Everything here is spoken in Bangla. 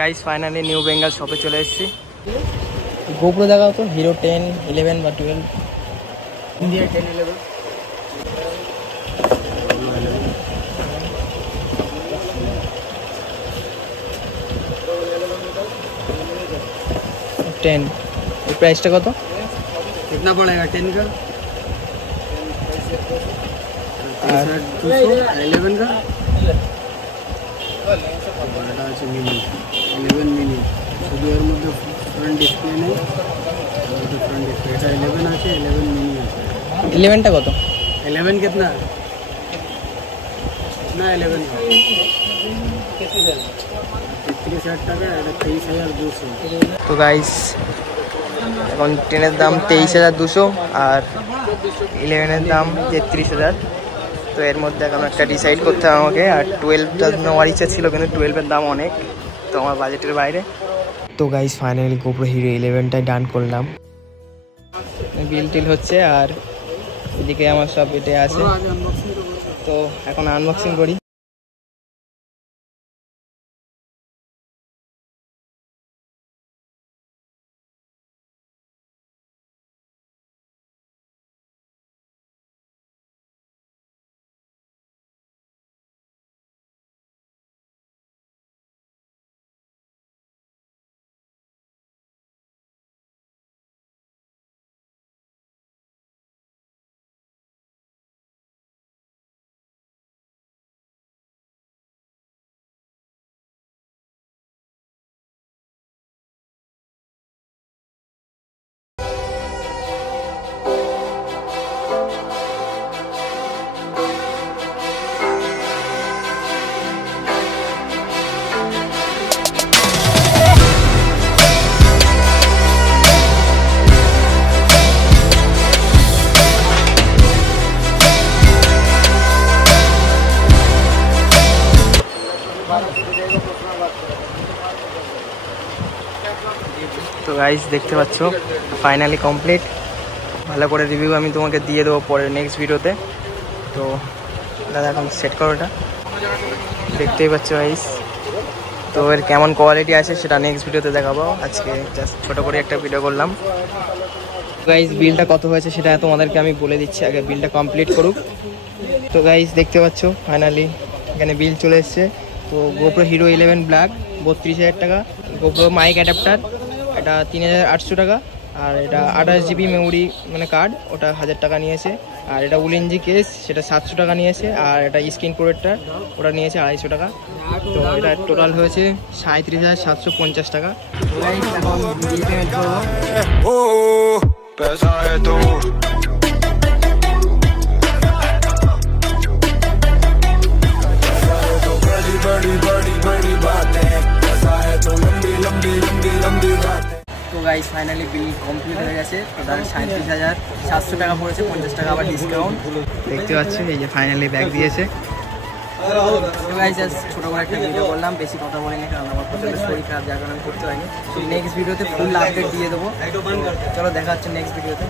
गाइस फाइनली न्यू बेंगल शॉपे चले एসেছি। GoPro দেখাও তো, হিরো 10, 11 বা 12। इंडिया 10 11 10। ये प्राइसটা कत? कितना पड़ेगा 10 का? 11 का बड़ा আছে মিনি 11 মিনি শুধু এর মধ্যে ফ্রন্ট ডিসপ্লে নেই, এটা ফ্রন্ট ডিসপ্লে, এটা 11 আছে, 11 মিনি আছে। 11টা কত? 11 कितना ना 11 का 33,000 টাকা, এটা 23,200। তো গাইস এখন 10 এর দাম 23,200 আর 11 এর দাম 33,000। তো এর মধ্যে এখন একটা ডিসাইড করতে হবে আমাকে। আর 12টা নেওয়ার ইচ্ছা ছিল, কিন্তু 12-এর দাম অনেক, তো আমার বাজেটের বাইরে। তো গাইস ফাইনালি GoPro হিরো 11টাই ডান করলাম। বিল টিল হচ্ছে আর এদিকে আমার সব এটা আছে, তো এখন আনবক্সিং করি। তো গাইস দেখতে পাচ্ছ ফাইনালি কমপ্লিট। ভালো করে রিভিউ আমি তোমাকে দিয়ে দেবো পরে নেক্সট ভিডিওতে। তো দাদা এখন সেট করো, এটা দেখতেই পাচ্ছ গাইস। তো এর কেমন কোয়ালিটি আছে সেটা নেক্সট ভিডিওতে দেখাবো, আজকে জাস্ট ছোটো করে একটা ভিডিও করলাম। গাইস বিলটা কত হয়েছে সেটা তোমাদেরকে আমি বলে দিচ্ছি, আগে বিলটা কমপ্লিট করুক। তো গাইস দেখতে পাচ্ছ ফাইনালি এখানে বিল চলে এসছে। তো GoPro হিরো 11 ব্ল্যাক 32,000 টাকা, GoPro মাইক অ্যাডাপ্টার এটা 3,800 টাকা, আর এটা 28 GB মেমোরি মানে কার্ড, ওটা 1000 টাকা নিয়েছে। আর এটা উলেনজি কেস, সেটা 700 টাকা নিয়েছে। আর এটা স্ক্রিন প্রোটেক্টর, ওটা নিয়েছে 250 টাকা। তো এটা টোটাল হয়েছে 37,750 টাকা। তো গাইস ফাইনালি বিল কমপ্লিট হয়ে গেছে। টোটাল 37,700 টাকা পড়েছে, 50 টাকা আবার ডিসকাউন্ট। দেখতে পাচ্ছ এই যে ফাইনালি ব্যাগ দিয়েছে। তো গাইস জাস্ট ছোটো করে একটা ভিডিও করলাম, বেশি কথা বলিনি কারণ আমার প্রচণ্ড শরীর খারাপ, যার কারণে আমি করতে পারিনি। তো নেক্সট ভিডিওতে ফুল আপডেট দিয়ে দেবো। চলো দেখা হচ্ছে নেক্সট ভিডিওতে।